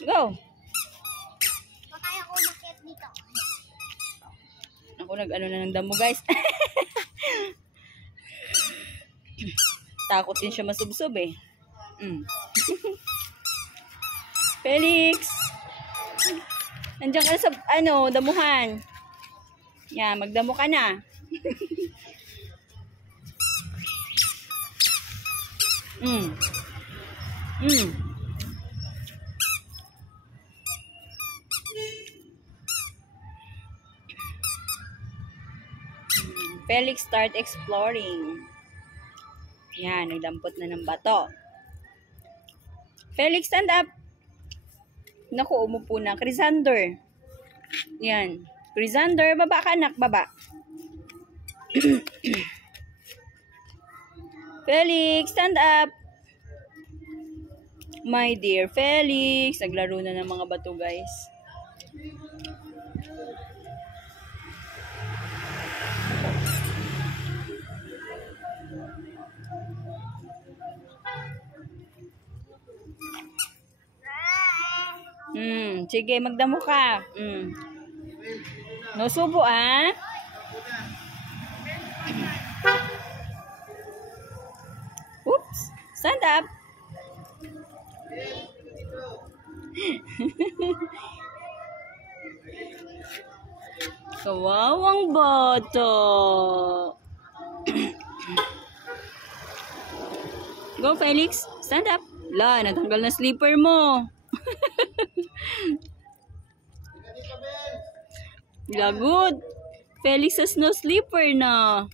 Go. Kaya ko umakyat dito. Ako nag-ano na ng damo, guys. Takot din siya masubsob eh. Felix! Nandiyan ka na sa, damuhan. Yan, magdamo ka na. Felix start exploring. Yan, nagdampot na ng bato. Felix, stand up. Naku, umupo na. Crisander. Yan. Crisander, baba ka anak, baba. Felix, stand up. My dear Felix. Naglaro na ng mga bato, guys. Sige, magdamo ka. No subo, ah. Oops. Stand up. Kawawang bata. Go, Felix. Stand up. La, natanggal na slipper mo. Lagot. Felix has no slipper na.